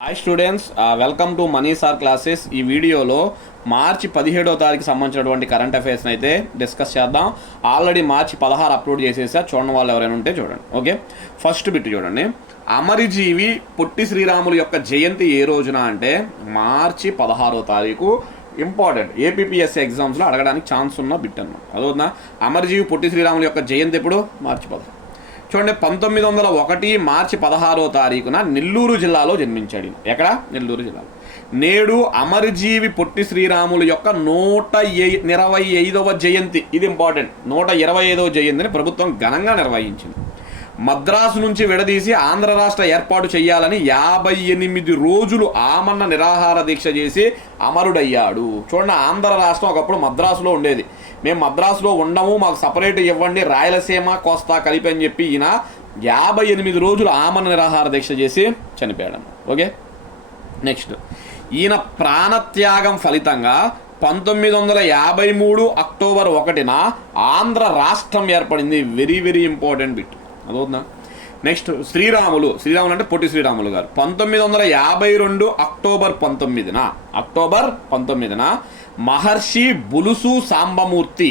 Hi students, welcome to money sir classes. ఈ వీడియోలో మార్చి 17వ తారీఖు సంబంధించినటువంటి కరెంట్ అఫైర్స్ని అయితే డిస్కస్ చేద్దాం. ఆల్రెడీ మార్చి 16 అప్లోడ్ చేసేసా, చూడని వాళ్ళు ఎవరైనా ఉంటే చూడండి. ఓకే, ఫస్ట్ బిట్ చూడండి. అమరజీవి పొట్టి శ్రీరాములు యొక్క జయంతి ఏ రోజున అంటే మార్చి 16వ తారీఖు. ఇంపార్టెంట్, ఏపీపీఎస్సీ ఎగ్జామ్స్లో అడగడానికి ఛాన్స్ ఉన్న బిట్ అన్నమాట. అదవుతుందా? అమరజీవి పొట్టి శ్రీరాములు యొక్క జయంతి ఎప్పుడు? మార్చి 16. చూడండి, 1901 మార్చి 16వ తారీఖున నెల్లూరు జిల్లాలో జన్మించాడు. ఎక్కడ? నెల్లూరు జిల్లాలో. నేడు అమరజీవి పొట్టి శ్రీరాములు యొక్క 125వ జయంతి. ఇది ఇంపార్టెంట్. 125వ జయంతిని ప్రభుత్వం ఘనంగా నిర్వహించింది. మద్రాసు నుంచి విడదీసి ఆంధ్ర రాష్ట్ర ఏర్పాటు చేయాలని 58 రోజులు ఆమరణ నిరాహార దీక్ష చేసి అమరుడయ్యాడు. చూడండి, ఆంధ్ర రాష్ట్రం ఒకప్పుడు మద్రాసులో ఉండేది. మేము మద్రాసులో ఉండము, మాకు సపరేట్ ఇవ్వండి, రాయలసీమ కోస్తా కలిపి అని చెప్పి ఈయన 58 రోజులు ఆమరణ నిరాహార దీక్ష చేసి చనిపోయాడు. ఓకే, నెక్స్ట్, ఈయన ప్రాణత్యాగం ఫలితంగా 1953 అక్టోబర్ 1న ఆంధ్ర రాష్ట్రం ఏర్పడింది. Very very important bit. అదవుతుందా? నెక్స్ట్, శ్రీరాములు అంటే పొట్టి శ్రీరాములు గారు 1952 అక్టోబర్ 19న మహర్షి బులుసు సాంబమూర్తి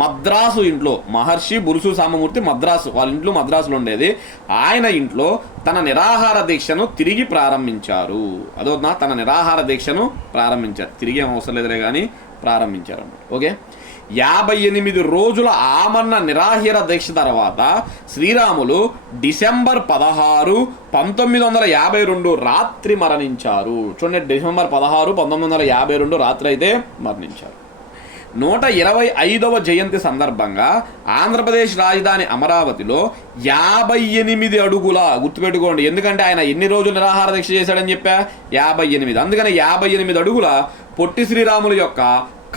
మద్రాసు ఇంట్లో, మహర్షి బులుసు సాంబమూర్తి మద్రాసు, వాళ్ళ ఇంట్లో మద్రాసులో ఉండేది. ఆయన ఇంట్లో తన నిరాహార దీక్షను తిరిగి ప్రారంభించారు. అదవుతుందా? తన నిరాహార దీక్షను ప్రారంభించారు. తిరిగి ఏం అవసరం లేదులే కానీ ప్రారంభించారు. ఓకే, 58 రోజుల ఆమరణ నిరాహార దీక్ష తర్వాత శ్రీరాములు డిసెంబర్ 16, 1952 రాత్రి మరణించారు. చూడండి, డిసెంబర్ 16, 1952 రాత్రి అయితే మరణించారు. 125వ జయంతి సందర్భంగా ఆంధ్రప్రదేశ్ రాజధాని అమరావతిలో 58 అడుగుల, గుర్తుపెట్టుకోండి, ఎందుకంటే ఆయన ఎన్ని రోజులు నిరాహార దీక్ష చేశాడని చెప్పా? 58. అందుకని 58 అడుగుల పొట్టి శ్రీరాములు యొక్క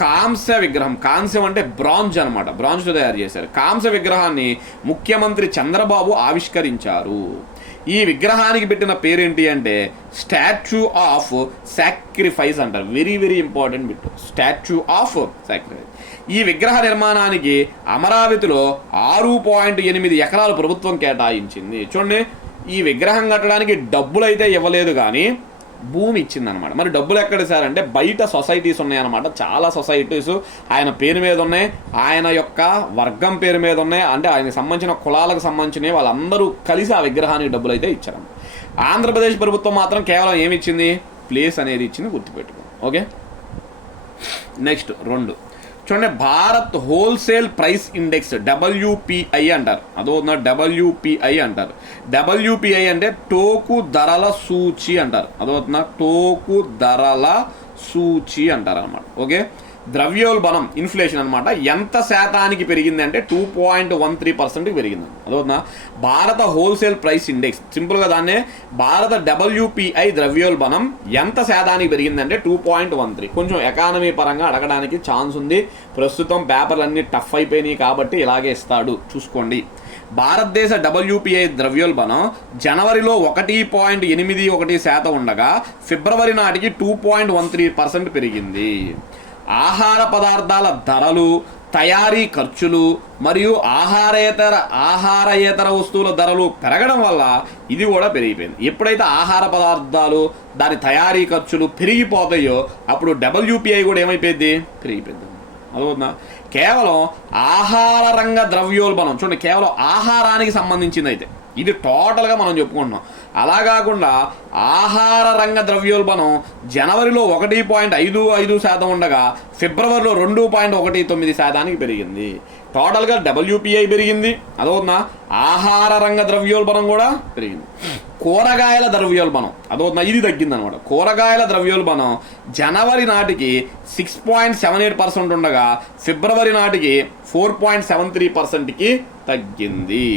కాంస్య విగ్రహం, కాంస్యం అంటే బ్రాంజ్ అనమాట, బ్రాంజ్తో తయారు చేశారు. కాంస్య విగ్రహాన్ని ముఖ్యమంత్రి చంద్రబాబు ఆవిష్కరించారు. ఈ విగ్రహానికి పెట్టిన పేరేంటి అంటే స్టాచ్యూ ఆఫ్ సాక్రిఫైస్ అంటారు. Very very important bit, statue of sacrifice. ఈ విగ్రహ నిర్మాణానికి అమరావతిలో 6.8 ఎకరాలు ప్రభుత్వం కేటాయించింది. చూడండి, ఈ విగ్రహం కట్టడానికి డబ్బులు అయితే ఇవ్వలేదు కానీ భూమి ఇచ్చిందనమాట. మరి డబ్బులు ఎక్కడ సార్ అంటే బయట సొసైటీస్ ఉన్నాయన్నమాట. చాలా సొసైటీస్ ఆయన పేరు మీద ఉన్నాయి, ఆయన యొక్క వర్గం పేరు మీద ఉన్నాయి, అంటే ఆయనకు సంబంధించిన కులాలకు సంబంధించినవి. వాళ్ళందరూ కలిసి ఆ విగ్రహానికి డబ్బులు అయితే ఇచ్చారు. ఆంధ్రప్రదేశ్ ప్రభుత్వం మాత్రం కేవలం ఏమి ఇచ్చింది? ప్లేస్ అనేది ఇచ్చింది, గుర్తుపెట్టుకో. ఓకే, నెక్స్ట్ 2 చూడండి, Bharat wholesale price index, WPI అంటారు. అదో WPI అంటారు. WPI అంటే టోకు ధరల సూచి అంటారు. అదవుతుందా? టోకు ధరల సూచి అంటారు అనమాట. ఓకే, ద్రవ్యోల్బణం, ఇన్ఫ్లేషన్ అనమాట, ఎంత శాతానికి పెరిగింది అంటే 2.13% పెరిగింది. అదవుతుందా? భారత హోల్సేల్ ప్రైస్ ఇండెక్స్, సింపుల్గా దాన్నే భారత WPI ద్రవ్యోల్బణం ఎంత శాతానికి పెరిగిందంటే 2.13. కొంచెం ఎకానమీ పరంగా అడగడానికి ఛాన్స్ ఉంది. ప్రస్తుతం పేపర్లు అన్ని టఫ్ అయిపోయినాయి కాబట్టి ఇలాగే ఇస్తాడు, చూసుకోండి. భారతదేశ WPI ద్రవ్యోల్బణం జనవరిలో 1.81% ఉండగా ఫిబ్రవరి నాటికి 2.13% పెరిగింది. ఆహార పదార్థాల ధరలు, తయారీ ఖర్చులు మరియు ఆహారేతర వస్తువుల ధరలు పెరగడం వల్ల ఇది కూడా పెరిగిపోయింది. ఎప్పుడైతే ఆహార పదార్థాలు, దాని తయారీ ఖర్చులు పెరిగిపోతాయో అప్పుడు WPI కూడా ఏమైపోయింది? పెరిగిపోయింది. అదవుతుందా? కేవలం ఆహార రంగ ద్రవ్యోల్బణం, చూడండి, కేవలం ఆహారానికి సంబంధించింది అయితే ఇది టోటల్గా మనం చెప్పుకుంటున్నాం. అలా కాకుండా ఆహార రంగ ద్రవ్యోల్బణం జనవరిలో 1.55% ఉండగా ఫిబ్రవరిలో 2.19% పెరిగింది. టోటల్గా WPI పెరిగింది. అదవుతుందా? ఆహార రంగ ద్రవ్యోల్బణం కూడా పెరిగింది. కూరగాయల ద్రవ్యోల్బణం, అదవుతుందా? ఇది తగ్గింది అనమాట. కూరగాయల ద్రవ్యోల్బణం జనవరి నాటికి 6.78% ఉండగా ఫిబ్రవరి నాటికి 4.73%కి తగ్గింది.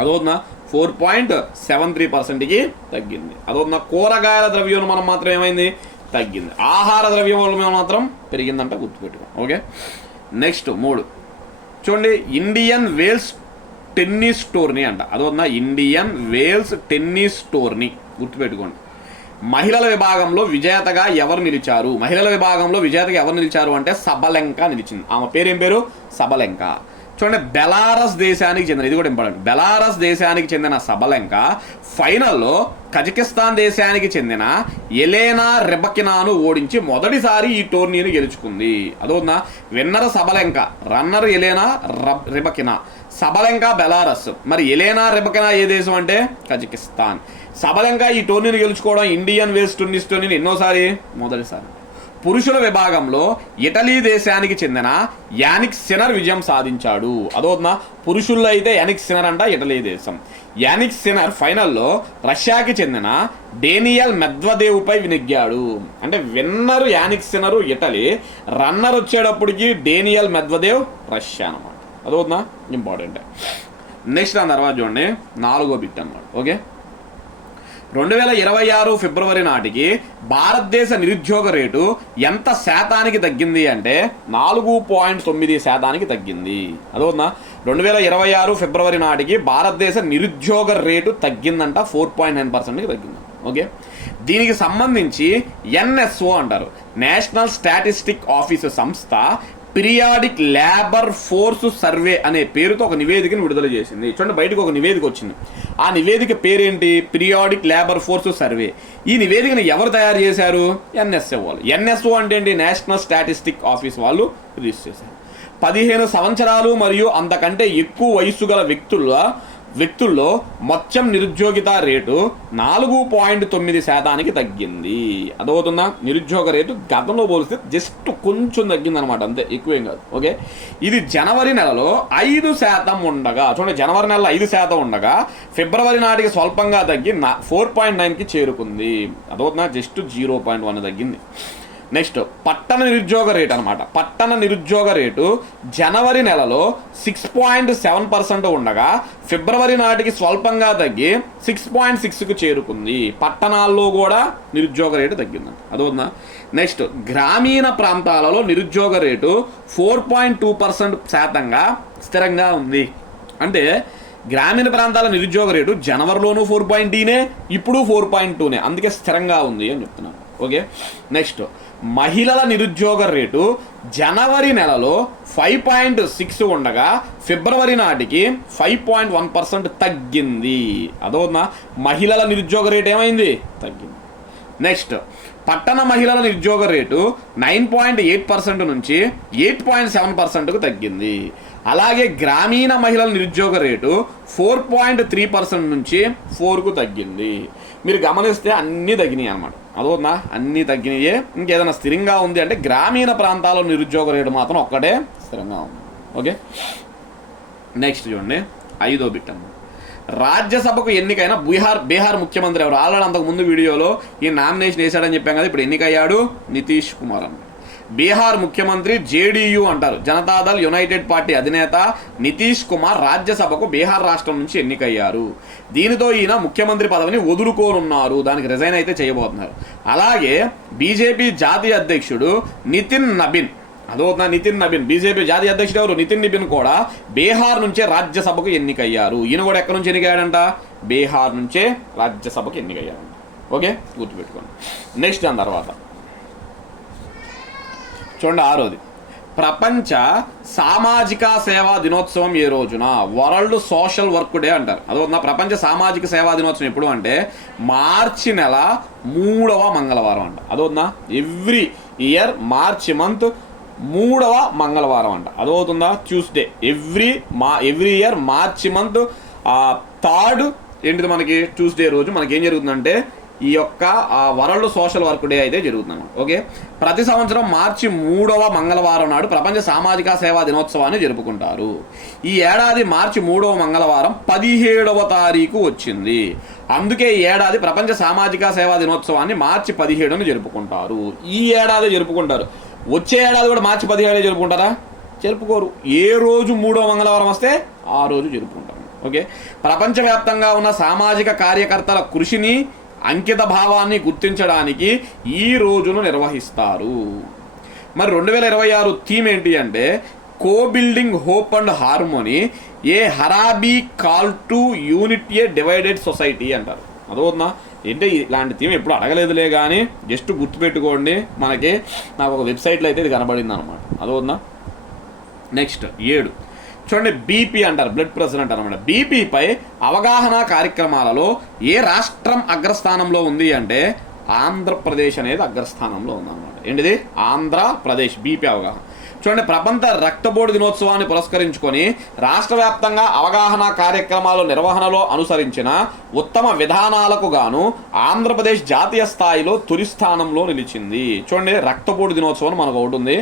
అదవుతుందా? 4.73%కి తగ్గింది. అదవుతుందా? కూరగాయల ద్రవ్యోల్బణం మాత్రం ఏమైంది? తగ్గింది. ఆహార ద్రవ్యోల్బణం మాత్రం పెరిగిందంట, గుర్తుపెట్టుకో. ఓకే, నెక్స్ట్ 3 చూడండి, ఇండియన్ వేల్స్ టెన్నిస్ టోర్నీ అంట. అదవుతుందా? ఇండియన్ వేల్స్ టెన్నిస్ టోర్నీ, గుర్తుపెట్టుకోండి. మహిళల విభాగంలో విజేతగా ఎవరు నిలిచారు? మహిళల విభాగంలో విజేతగా ఎవరు నిలిచారు అంటే సబలెంక నిలిచింది. ఆమె పేరేం పేరు? సబలెంక. చూడండి, బెలారస్ దేశానికి చెందిన, ఇది కూడా ఇంపార్టెంట్, బెలారస్ దేశానికి చెందిన సబలెంక ఫైనల్లో కజకిస్తాన్ దేశానికి చెందిన ఎలేనా రెబకినాను ఓడించి మొదటిసారి ఈ టోర్నీని గెలుచుకుంది. అదోనా winner Sabalenka, runner Elena Rybakina. Sabalenka Belarus, మరి ఎలేనా రెబకినా ఏ దేశం అంటే కజకిస్తాన్. సబలెంక ఈ టోర్నీని గెలుచుకోవడం ఇండియన్ వెస్ట్ టెన్నిస్ టోర్నీని ఎన్నోసారి? మొదటిసారి. పురుషుల విభాగంలో ఇటలీ దేశానికి చెందిన యానిక్ సిన్నర్ విజయం సాధించాడు. అదోనా పురుషుల్లో అయితే యానిక్ సిన్నర్ అంట, ఇటలీ దేశం. యానిక్ సిన్నర్ ఫైనల్లో రష్యాకి చెందిన డేనియల్ మెద్వదేవ్పై నెగ్గాడు. అంటే winner Jannik sinner Italy, runner వచ్చేటప్పటికి డేనియల్ మెద్వదేవ్ రష్యా అనమాట. అదోనా ఇంపార్టెంట్. నెక్స్ట్ దాని తర్వాత చూడండి 4వ బిట్ అన్నమాట. ఓకే, 2026 ఫిబ్రవరి నాటికి భారతదేశ నిరుద్యోగ రేటు ఎంత శాతానికి తగ్గింది అంటే 4.9% తగ్గింది. అదోనా 2026 ఫిబ్రవరి నాటికి భారతదేశ నిరుద్యోగ రేటు తగ్గిందంట, 4.9%కి తగ్గింది. ఓకే, దీనికి సంబంధించి ఎన్ఎస్ఓ అంటారు, నేషనల్ స్టాటిస్టిక్ ఆఫీస్ సంస్థ పీరియాడిక్ లేబర్ ఫోర్స్ సర్వే అనే పేరుతో ఒక నివేదికను విడుదల చేసింది. చూడండి, బయటకు ఒక నివేదిక వచ్చింది. ఆ నివేదిక పేరేంటి? Periodic labour force survey. ఈ నివేదికను ఎవరు తయారు చేశారు? ఎన్ఎస్ఓ వాళ్ళు. ఎన్ఎస్ఓ అంటే ఏంటి? నేషనల్ స్టాటిస్టిక్ ఆఫీస్ వాళ్ళు రిలీజ్ చేశారు. 15 సంవత్సరాలు మరియు అంతకంటే ఎక్కువ వయస్సు గల వ్యక్తుల్లో మొత్తం నిరుద్యోగిత రేటు 4.9%కి తగ్గింది. అదవుతుందా? నిరుద్యోగ రేటు గతంలో పోలిస్తే జస్ట్ కొంచెం తగ్గిందనమాట, అంతే, ఎక్కువేం కాదు. ఓకే, ఇది జనవరి నెలలో 5% ఉండగా, చూడండి, జనవరి నెలలో 5% ఉండగా ఫిబ్రవరి నాటికి స్వల్పంగా తగ్గి 4.9కి చేరుకుంది. అదవుతుందా? జస్ట్ 0.1 తగ్గింది. నెక్స్ట్ పట్టణ నిరుద్యోగ రేటు అనమాట. పట్టణ నిరుద్యోగ రేటు జనవరి నెలలో 6.7% ఉండగా ఫిబ్రవరి నాటికి స్వల్పంగా తగ్గి 6.6కు చేరుకుంది. పట్టణాల్లో కూడా నిరుద్యోగ రేటు తగ్గింది. అదవుతుందా? నెక్స్ట్ గ్రామీణ ప్రాంతాలలో నిరుద్యోగ రేటు 4.2% స్థిరంగా ఉంది. అంటే గ్రామీణ ప్రాంతాల నిరుద్యోగ రేటు జనవరిలోనూ 4.2నే, ఇప్పుడు 4.2నే, అందుకే స్థిరంగా ఉంది అని చెప్తున్నాను. ఓకే, నెక్స్ట్ మహిళల నిరుద్యోగ రేటు జనవరి నెలలో 5.6 ఉండగా ఫిబ్రవరి నాటికి 5.1% తగ్గింది. అదోనా మహిళల నిరుద్యోగ రేటు ఏమైంది? తగ్గింది. నెక్స్ట్ పట్టణ మహిళల నిరుద్యోగ రేటు 9.8% నుంచి 8.7%కు తగ్గింది. అలాగే గ్రామీణ మహిళల నిరుద్యోగ రేటు 4.3% నుంచి 4కు తగ్గింది. మీరు గమనిస్తే అన్నీ తగ్గినాయి అనమాట. అదోనా అన్నీ తగ్గినాయే. ఇంకేదైనా స్థిరంగా ఉంది అంటే గ్రామీణ ప్రాంతాల్లో నిరుద్యోగ రేటు మాత్రం ఒక్కటే స్థిరంగా ఉంది. ఓకే, నెక్స్ట్ చూడండి 5వ బిట్ అన్నమాట. రాజ్యసభకు ఎన్నికైన బీహార్ ముఖ్యమంత్రి ఎవరు? ఆల్రెడీ అంతకుముందు వీడియోలో ఈ నామినేషన్ వేశాడని చెప్పాం కదా, ఇప్పుడు ఎన్నికయ్యాడు నితీష్ కుమార్ అన్న. బీహార్ ముఖ్యమంత్రి జేడీయూ అంటారు, జనతాదళ్ యునైటెడ్ పార్టీ అధినేత నితీష్ కుమార్ రాజ్యసభకు బీహార్ రాష్ట్రం నుంచి ఎన్నికయ్యారు. దీనితో ఈయన ముఖ్యమంత్రి పదవిని వదులుకోనున్నారు, దానికి రిజైన్ అయితే చేయబోతున్నారు. అలాగే బీజేపీ జాతీయ అధ్యక్షుడు నితిన్ నబిన్, అదోనా నితిన్ నబిన్, బీజేపీ జాతీయ అధ్యక్షుడు ఎవరు? నితిన్ నబిన్ కూడా బీహార్ నుంచే రాజ్యసభకు ఎన్నికయ్యారు. ఈయన కూడా ఎక్కడి నుంచి ఎన్నికయ్యాడంట? బీహార్ నుంచే రాజ్యసభకు ఎన్నికయ్యాడు. ఓకే, గుర్తుపెట్టుకోండి. నెక్స్ట్ దాని తర్వాత చూడండి 6వది, ప్రపంచ సామాజిక సేవా దినోత్సవం ఏ రోజున? వరల్డ్ సోషల్ వర్క్ డే అంటారు. అదొక ప్రపంచ సామాజిక సేవా దినోత్సవం ఎప్పుడు అంటే మార్చి నెల 3వ మంగళవారం అంట. అదవుతుందా? ఎవ్రీ ఇయర్ మార్చి మంత్ 3వ మంగళవారం అంట. అదవుతుందా? ట్యూస్డే. ఎవ్రీ ఇయర్ మార్చి మంత్ 3rd ఏంటిది మనకి ట్యూస్డే రోజు మనకి ఏం జరుగుతుందంటే ఈ యొక్క వరల్డ్ సోషల్ వర్క్ డే అయితే జరుగుతుంది. ఓకే, ప్రతి సంవత్సరం మార్చి 3వ మంగళవారం నాడు ప్రపంచ సామాజిక సేవా దినోత్సవాన్ని జరుపుకుంటారు. ఈ ఏడాది మార్చి 3వ మంగళవారం 17వ తారీఖు వచ్చింది. అందుకే ఈ ఏడాది ప్రపంచ సామాజిక సేవా దినోత్సవాన్ని మార్చి 17న జరుపుకుంటారు. ఈ ఏడాది జరుపుకుంటారు. వచ్చే ఏడాది కూడా మార్చి 17 జరుపుకుంటారా? జరుపుకోరు. ఏ రోజు 3వ మంగళవారం వస్తే ఆ రోజు జరుపుకుంటారు. ఓకే, ప్రపంచవ్యాప్తంగా ఉన్న సామాజిక కార్యకర్తల కృషిని అంకిత భావాన్ని గుర్తించడానికి ఈ రోజును నిర్వహిస్తారు. మరి 2026 థీమ్ ఏంటి అంటే co building hope and harmony a హరాబీ call to unite a divided society అంటారు. అదవుతుందా? ఏంటంటే ఇలాంటి థీమ్ ఎప్పుడు అడగలేదులే కానీ జస్ట్ గుర్తుపెట్టుకోండి. నాకు ఒక వెబ్సైట్లో అయితే ఇది కనబడింది అనమాట. అదవుతుందా? నెక్స్ట్ 7, చూడండి బీపీ అంటారు, బ్లడ్ ప్రెషర్ అంటారు అనమాట. బీపీపై అవగాహన కార్యక్రమాలలో ఏ రాష్ట్రం అగ్రస్థానంలో ఉంది అంటే ఆంధ్రప్రదేశ్ అనేది అగ్రస్థానంలో ఉందన్నమాట. ఏంటిది? ఆంధ్రప్రదేశ్ బీపీ అవగాహన. చూడండి, ప్రపంచ రక్త బోర్డు దినోత్సవాన్ని పురస్కరించుకొని రాష్ట్ర వ్యాప్తంగా అవగాహన కార్యక్రమాల నిర్వహణలో అనుసరించిన ఉత్తమ విధానాలకు గాను ఆంధ్రప్రదేశ్ జాతీయ స్థాయిలో తొలి స్థానంలో నిలిచింది. చూడండి, రక్త బోర్డు దినోత్సవం మనకు ఒకటి ఉంది,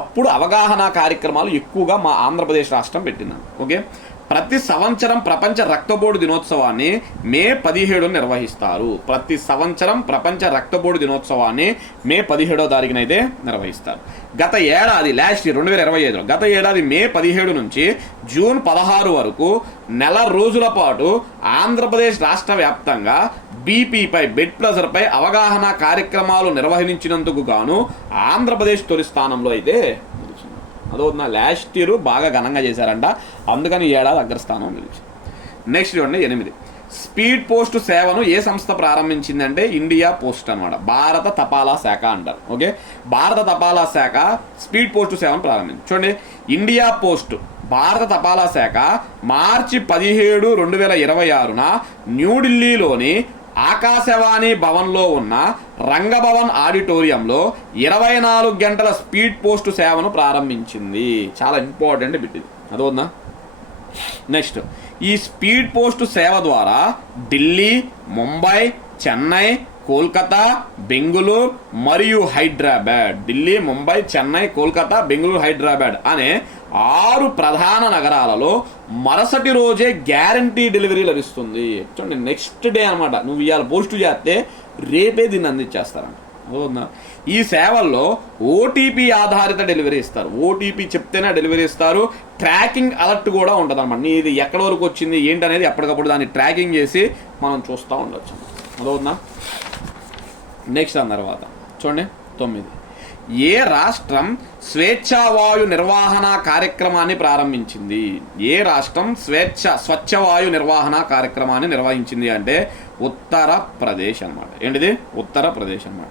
అప్పుడు అవగాహన కార్యక్రమాలు ఎక్కువగా మా ఆంధ్రప్రదేశ్ రాష్ట్రం పెట్టింది. ఓకే, ప్రతి సంవత్సరం ప్రపంచ రక్త బోర్డు దినోత్సవాన్ని మే 17 నిర్వహిస్తారు. ప్రతి సంవత్సరం ప్రపంచ రక్త బోర్డు దినోత్సవాన్ని మే 17వ తారీఖునైతే నిర్వహిస్తారు. గత ఏడాది లాస్ట్ ఇయర్ 2025 గత ఏడాది మే 17 నుంచి జూన్ 16 వరకు నెల రోజుల పాటు ఆంధ్రప్రదేశ్ రాష్ట్ర వ్యాప్తంగా బీపీపై బెడ్ ప్రెషర్పై అవగాహన కార్యక్రమాలు నిర్వహించినందుకు గాను ఆంధ్రప్రదేశ్ తొలి స్థానంలో అయితే నిలిచింది. అదవుతున్నా, లాస్ట్ ఇయర్ బాగా ఘనంగా చేశారంట, అందుకని ఏడాది అగ్రస్థానం నిలిచింది. నెక్స్ట్ చూడండి 8, స్పీడ్ పోస్ట్ సేవను ఏ సంస్థ ప్రారంభించిందంటే ఇండియా పోస్ట్ అనమాట, భారత తపాలా శాఖ అంటారు. ఓకే, భారత తపాలా శాఖ స్పీడ్ పోస్ట్ సేవను ప్రారంభించింది. చూడండి, ఇండియా పోస్ట్ భారత తపాలా శాఖ మార్చి 17, 2026 న్యూఢిల్లీలోని ఆకాశవాణి భవన్లో ఉన్న రంగభవన్ ఆడిటోరియంలో 24 గంటల స్పీడ్ పోస్ట్ సేవను ప్రారంభించింది. చాలా ఇంపార్టెంట్ బిట్ ఇది, అదవునా. నెక్స్ట్, ఈ స్పీడ్ పోస్ట్ సేవ ద్వారా ఢిల్లీ, ముంబై, చెన్నై, కోల్కతా, బెంగుళూరు మరియు హైదరాబాద్, ఢిల్లీ, ముంబై, చెన్నై, కోల్కతా, బెంగుళూరు, హైదరాబాద్ అనే 6 ప్రధాన నగరాలలో మరుసటి రోజే గ్యారంటీ డెలివరీ లభిస్తుంది. చూడండి, నెక్స్ట్ డే అనమాట, నువ్వు ఇవాళ పోస్ట్ చేస్తే రేపే దీన్ని అందించేస్తారంట. అవునా, ఈ సేవల్లో ఓటీపీ ఆధారిత డెలివరీ ఇస్తారు. ఓటీపీ చెప్తేనే డెలివరీ ఇస్తారు. ట్రాకింగ్ అలర్ట్ కూడా ఉంటుంది అనమాట, నీది ఎక్కడి వరకు వచ్చింది ఏంటనేది ఎప్పటికప్పుడు దాన్ని ట్రాకింగ్ చేసి మనం చూస్తూ ఉండొచ్చు. అదవుతుందా. నెక్స్ట్ దాని తర్వాత చూడండి 9, ఏ రాష్ట్రం స్వేచ్ఛావాయు నిర్వహణ కార్యక్రమాన్ని ప్రారంభించింది? ఏ రాష్ట్రం స్వచ్ఛవాయు నిర్వహణ కార్యక్రమాన్ని నిర్వహించింది అంటే ఉత్తరప్రదేశ్ అన్నమాట. ఏంటిది? ఉత్తరప్రదేశ్ అన్నమాట.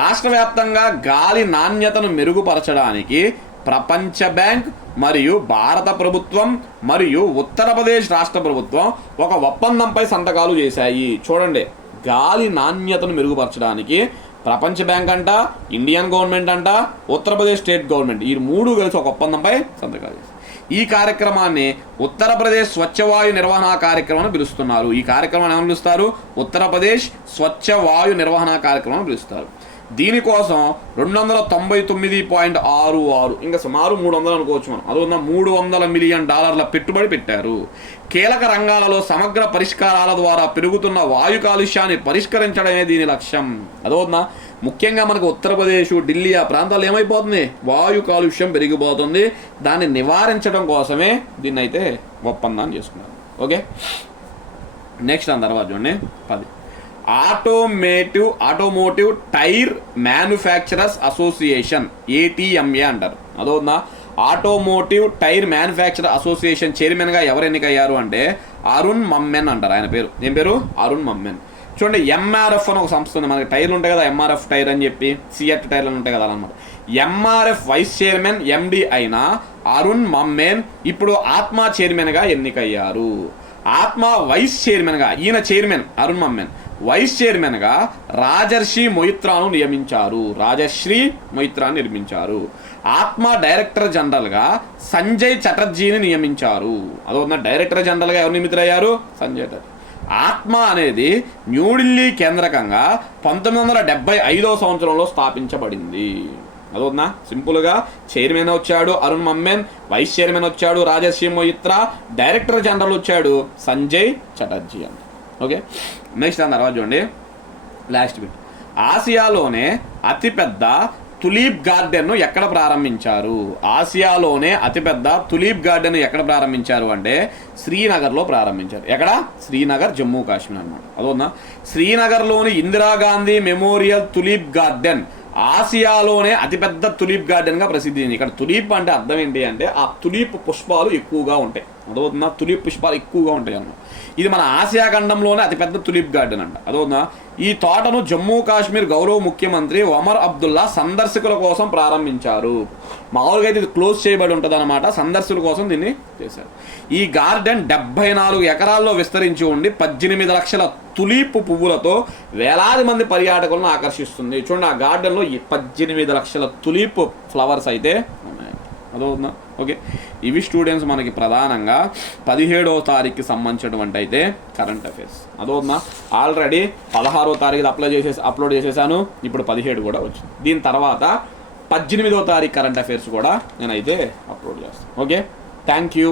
రాష్ట్ర వ్యాప్తంగా గాలి నాణ్యతను మెరుగుపరచడానికి ప్రపంచ బ్యాంక్ మరియు భారత ప్రభుత్వం మరియు ఉత్తరప్రదేశ్ రాష్ట్ర ప్రభుత్వం ఒక ఒప్పందంపై సంతకాలు చేశాయి. చూడండి, గాలి నాణ్యతను మెరుగుపరచడానికి ప్రపంచ బ్యాంక్ అంట, ఇండియన్ గవర్నమెంట్ అంట, ఉత్తరప్రదేశ్ స్టేట్ గవర్నమెంట్, ఈ 3 కలిసి ఒక ఒప్పందంపై సంతకాలు చేశారు. ఈ కార్యక్రమాన్ని ఉత్తరప్రదేశ్ స్వచ్ఛవాయు నిర్వహణ కార్యక్రమం అని పిలుస్తున్నారు. ఈ కార్యక్రమాన్ని ఏమని పిలుస్తారు? ఉత్తరప్రదేశ్ స్వచ్ఛవాయు నిర్వహణ కార్యక్రమం పిలుస్తారు. దీనికోసం 299.66 ఇంకా సుమారు 300 అనుకోవచ్చు మనం, అదొన్న $300 మిలియన్ పెట్టుబడి పెట్టారు. కీలక రంగాలలో సమగ్ర పరిష్కారాల ద్వారా పెరుగుతున్న వాయు కాలుష్యాన్ని పరిష్కరించడమే దీని లక్ష్యం. అదోన్న ముఖ్యంగా మనకు ఉత్తరప్రదేశ్, ఢిల్లీ ఆ ప్రాంతాలు ఏమైపోతుంది? వాయు కాలుష్యం పెరిగిపోతుంది. దాన్ని నివారించడం కోసమే దీన్ని అయితే ఒప్పందాన్ని చేసుకున్నారు. ఓకే, నెక్స్ట్ దాని తర్వాత చూడండి 10, automotive tyre manufacturers association, ATMA అంటారు. అదవుతుందా. ఆటోమోటివ్ టైర్ మ్యానుఫ్యాక్చరర్ అసోసియేషన్ చైర్మన్గా ఎవరు ఎన్నికయ్యారు అంటే అరుణ్ మమ్మెన్ అంటారు. ఆయన పేరు ఏం పేరు? అరుణ్ మమ్మెన్. చూడండి, MRF అని ఒక సంస్థ ఉంది. మనకి టైర్లు ఉంటాయి కదా, MRF టైర్ అని చెప్పి, సిఎట్ టైర్లు ఉంటాయి కదా అన్నమాట. MRF వైస్ చైర్మన్ MD అయిన అరుణ్ మమ్మెన్ ఇప్పుడు ఆత్మ చైర్మన్గా ఎన్నికయ్యారు. ఆత్మ వైస్ చైర్మన్గా, ఈయన చైర్మన్ అరుణ్ మమ్మెన్, వైస్ చైర్మన్గా రాజర్షి మొయిత్రాను నియమించారు. ఆత్మ డైరెక్టర్ జనరల్గా సంజయ్ చటర్జీని నియమించారు. అదొన్న డైరెక్టర్ జనరల్గా ఎవరు నియమితులయ్యారు? సంజయ్ చటర్జీ. ఆత్మ అనేది న్యూఢిల్లీ కేంద్రకంగా 1975వ సంవత్సరంలో స్థాపించబడింది. అదొన్నా సింపుల్గా చైర్మన్ వచ్చాడు అరుణ్ మమ్మెన్, వైస్ చైర్మన్ వచ్చాడు రాజర్షి మొయిత్రా, డైరెక్టర్ జనరల్ వచ్చాడు సంజయ్ చటర్జీ అని. ఓకే, నెక్స్ట్ దాని తర్వాత చూడండి లాస్ట్ బిట్. ఆసియాలోనే అతిపెద్ద తులీప్ గార్డెన్ను ఎక్కడ ప్రారంభించారు? ఆసియాలోనే అతిపెద్ద తులీప్ గార్డెన్ ఎక్కడ ప్రారంభించారు అంటే శ్రీనగర్లో ప్రారంభించారు. ఎక్కడ? శ్రీనగర్, జమ్మూ కాశ్మీర్ అన్నమాట. అదొన్నా శ్రీనగర్లోని ఇందిరాగాంధీ మెమోరియల్ తులీప్ గార్డెన్ ఆసియాలోనే అతిపెద్ద తులీప్ గార్డెన్గా ప్రసిద్ధి. ఇక్కడ తులీప్ అంటే అర్థం ఏంటి అంటే ఆ తులీప్ పుష్పాలు ఎక్కువగా ఉంటాయి. అదవుతుందా, తులిప్ పుష్పాలు ఎక్కువగా ఉంటాయి అన్నమాట. ఇది మన ఆసియా ఖండంలోనే అతిపెద్ద తులిప్ గార్డెన్ అంట. అదవుతుందా. ఈ తోటను జమ్మూ కాశ్మీర్ గౌరవ ముఖ్యమంత్రి ఒమర్ అబ్దుల్లా సందర్శకుల కోసం ప్రారంభించారు. మామూలుగా అయితే ఇది క్లోజ్ చేయబడి ఉంటుంది అనమాట, సందర్శకుల కోసం దీన్ని చేశారు. ఈ గార్డెన్ 74 ఎకరాల్లో విస్తరించి ఉండి 18 లక్షల తులిప్ పువ్వులతో వేలాది మంది పర్యాటకులను ఆకర్షిస్తుంది. చూడండి, ఆ గార్డెన్లో 18 లక్షల తులిప్ ఫ్లవర్స్ అయితే ఉన్నాయి. అదవుతుందా. ఓకే, ఇవి స్టూడెంట్స్ మనకి ప్రధానంగా 17వ తారీఖుకి సంబంధించినటువంటి అయితే కరెంట్ అఫైర్స్. అదవుతుందా. ఆల్రెడీ 16వ తారీఖు అప్లోడ్ చేసేసాను, ఇప్పుడు 17 కూడా వచ్చింది. దీని తర్వాత 18వ తారీఖు కరెంట్ అఫైర్స్ కూడా నేనైతే అప్లోడ్ చేస్తాను. Okay, thank you.